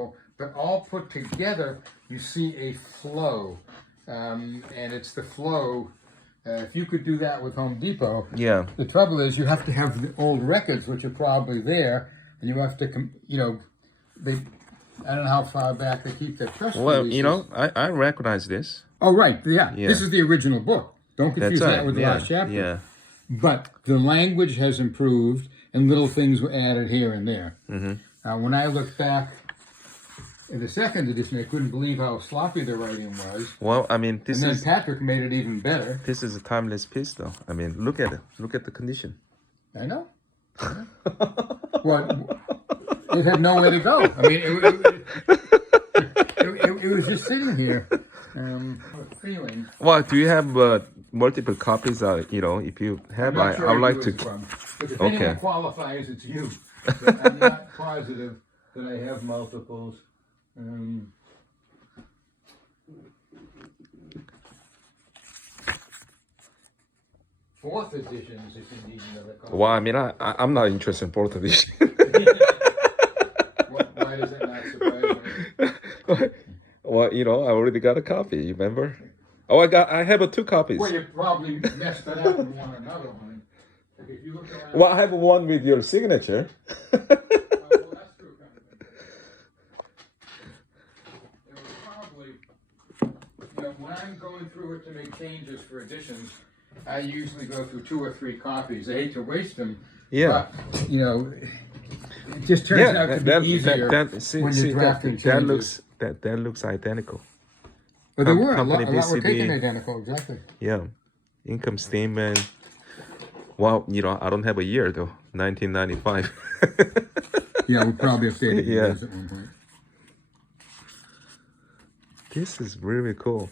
identical, but all put together, you see a flow. And it's the flow. If you could do that with Home Depot, the trouble is you have to have the old records, which are probably there, and you have to, I don't know how far back they keep their press releases. I recognize this. Oh, right. Yeah. This is the original book. Don't confuse that with the last chapter. Yeah. But the language has improved, and little things were added here and there. When I look back in the second edition, I couldn't believe how sloppy the writing was. Well, I mean, and then Patrick made it even better. This is a timeless piece, though. I mean, look at it. Look at the condition. I know. Well, it had nowhere to go. I mean, it was just sitting here. Feeling. Well, do you have multiple copies? If you have, I would like to. But if anyone qualifies, it's you. But I'm not positive that I have multiples. Fourth editions, if you need another copy. Well, I mean, I'm not interested in fourth edition. Why does it not surprise me? Well, I already got a copy. You remember? Oh, I have 2 copies. Well, you probably messed it up and want another one. If you look around, well, I have one with your signature. well, that's true. It was probably, when I'm going through it to make changes for editions, I usually go through 2 or 3 copies. I hate to waste them. Yeah. But, it just turns out to be easier when you're drafting changes. That looks identical. But there were a lot BCB, were taken identical, exactly. Yeah. Income statement. Well, I don't have a year though. 1995. Yeah, we probably updated those at one point. This is really cool.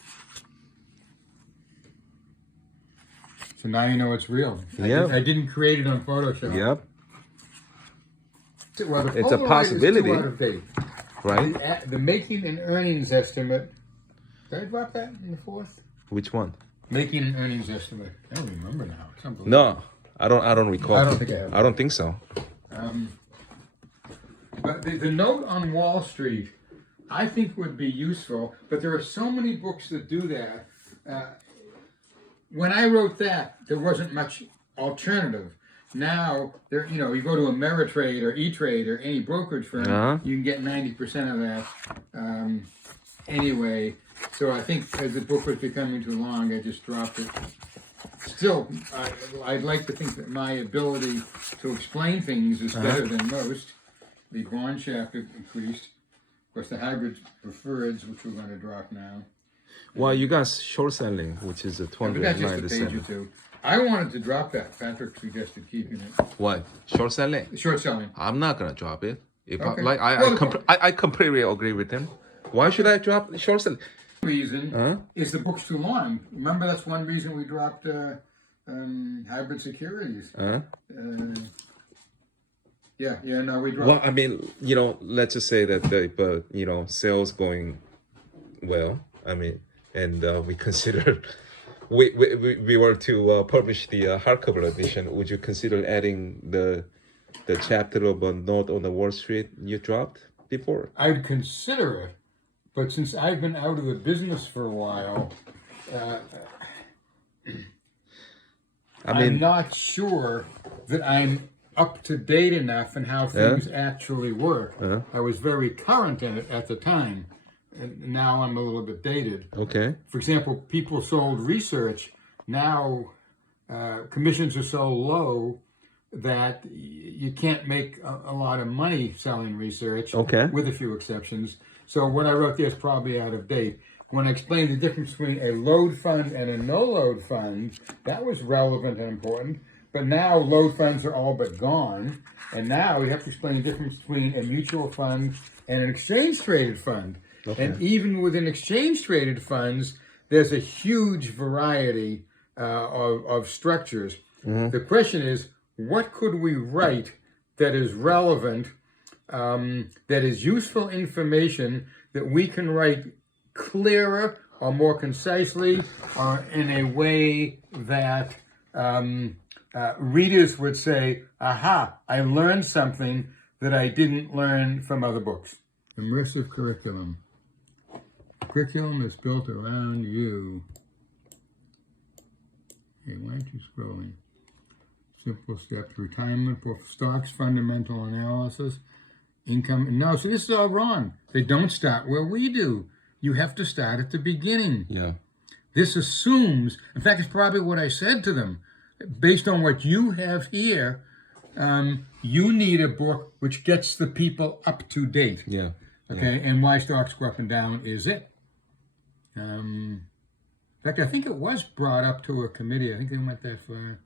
So now you know it's real. Yeah. I didn't create it on Photoshop. Yep. Well, it's a possibility. Right? The making and earnings estimate. Did I drop that in the fourth? Which one? Making an earnings estimate. I don't remember now. No, I don't recall. I don't think I have. I don't think so. But the note on Wall Street, I think would be useful. But there are so many books that do that. When I wrote that, there wasn't much alternative. Now, you go to Ameritrade or E-Trade or any brokerage firm, you can get 90% of that anyway. So I think as the book was becoming too long, I just dropped it. Still, I'd like to think that my ability to explain things is better than most. The bond chapter increased. Of course, the hybrid preferreds, which we're going to drop now. Well, you got short selling, which is a 297. But that's just a page or two. I wanted to drop that. Patrick suggested keeping it. What? Short selling? Short selling. I'm not gonna drop it. Okay. I completely agree with him. Why should I drop short selling? Reason is the book's too long. Remember, that's one reason we dropped hybrid securities. We dropped. Well, I mean, let's just say that the sales going well. I mean, and we consider. We were to publish the hardcover edition. Would you consider adding the chapter of a note on the Wall Street you dropped before? I'd consider it, but since I've been out of the business for a while, I'm not sure that I'm up to date enough in how things actually work. I was very current in it at the time. And now I'm a little bit dated. Okay. For example, people sold research. Now commissions are so low that you can't make a lot of money selling research, with a few exceptions. So what I wrote there is probably out of date. When I explained the difference between a load fund and a no-load fund, that was relevant and important. But now load funds are all but gone. And now we have to explain the difference between a mutual fund and an exchange-traded fund. And even within exchange-traded funds, there's a huge variety of structures. The question is, what could we write that is relevant, that is useful information that we can write clearer or more concisely or in a way that readers would say, aha, I learned something that I didn't learn from other books. Immersive curriculum. Curriculum is built around you. Hey, why aren't you scrolling? Simple steps. Retirement for stocks, fundamental analysis, income. No, so this is all wrong. They don't start where we do. You have to start at the beginning. Yeah. This assumes, in fact, it's probably what I said to them. Based on what you have here, you need a book which gets the people up to date. Yeah. Okay, and why stocks go up and down is it. In fact, I think it was brought up to a committee. I think they went that far.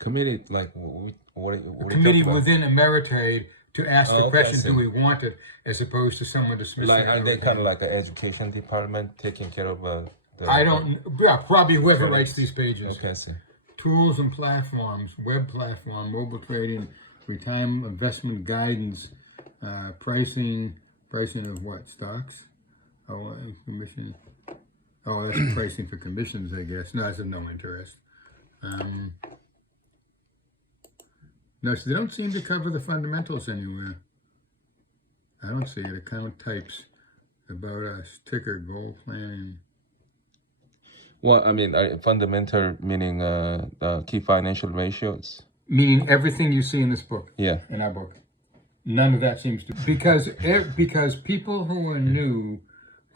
Committee, like what A committee within Ameritrade to ask the question, do we want it, as opposed to someone dismissing it. Like, are they kind of like an education department taking care of I don't, yeah, probably whoever writes these pages. Okay, I see. Tools and platforms, web platform, mobile trading, retirement investment guidance, pricing of what? Stocks? Oh, commission. Oh, that's pricing for commissions, I guess. No, that's of no interest. No, so they don't seem to cover the fundamentals anywhere. I don't see it. Account types, about us, ticker, goal planning. Well, I mean, fundamental meaning key financial ratios. Meaning everything you see in this book. Yeah. In our book. None of that seems to, because people who are new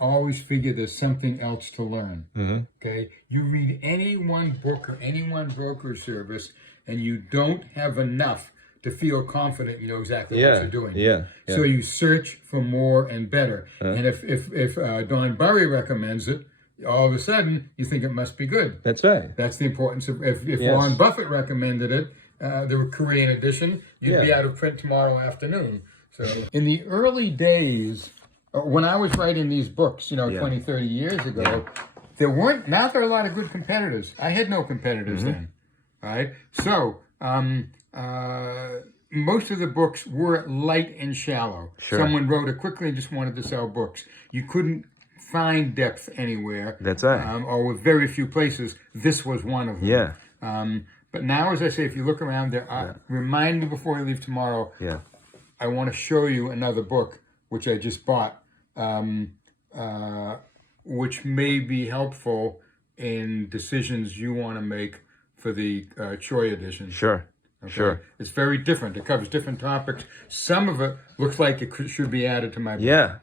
always figure there's something else to learn. Mm-hmm. Okay, you read any one book or any one brokerage service, and you don't have enough to feel confident you know exactly what you're doing. Yeah. So you search for more and better. And if Don Burry recommends it, all of a sudden you think it must be good. That's right. That's the importance of if Warren Buffett recommended it. The Korean edition, you'd be out of print tomorrow afternoon. So in the early days, when I was writing these books, 20, 30 years ago, there weren't, now there are a lot of good competitors. I had no competitors then, right? So most of the books were light and shallow. Sure. Someone wrote it quickly and just wanted to sell books. You couldn't find depth anywhere. That's right. Or with very few places. This was one of them. Yeah. But now, as I say, if you look around there, remind me before you leave tomorrow. Yeah. I want to show you another book, which I just bought, which may be helpful in decisions you want to make for the Choi edition. Sure. Okay? Sure. It's very different. It covers different topics. Some of it looks like it should be added to my book. Yeah.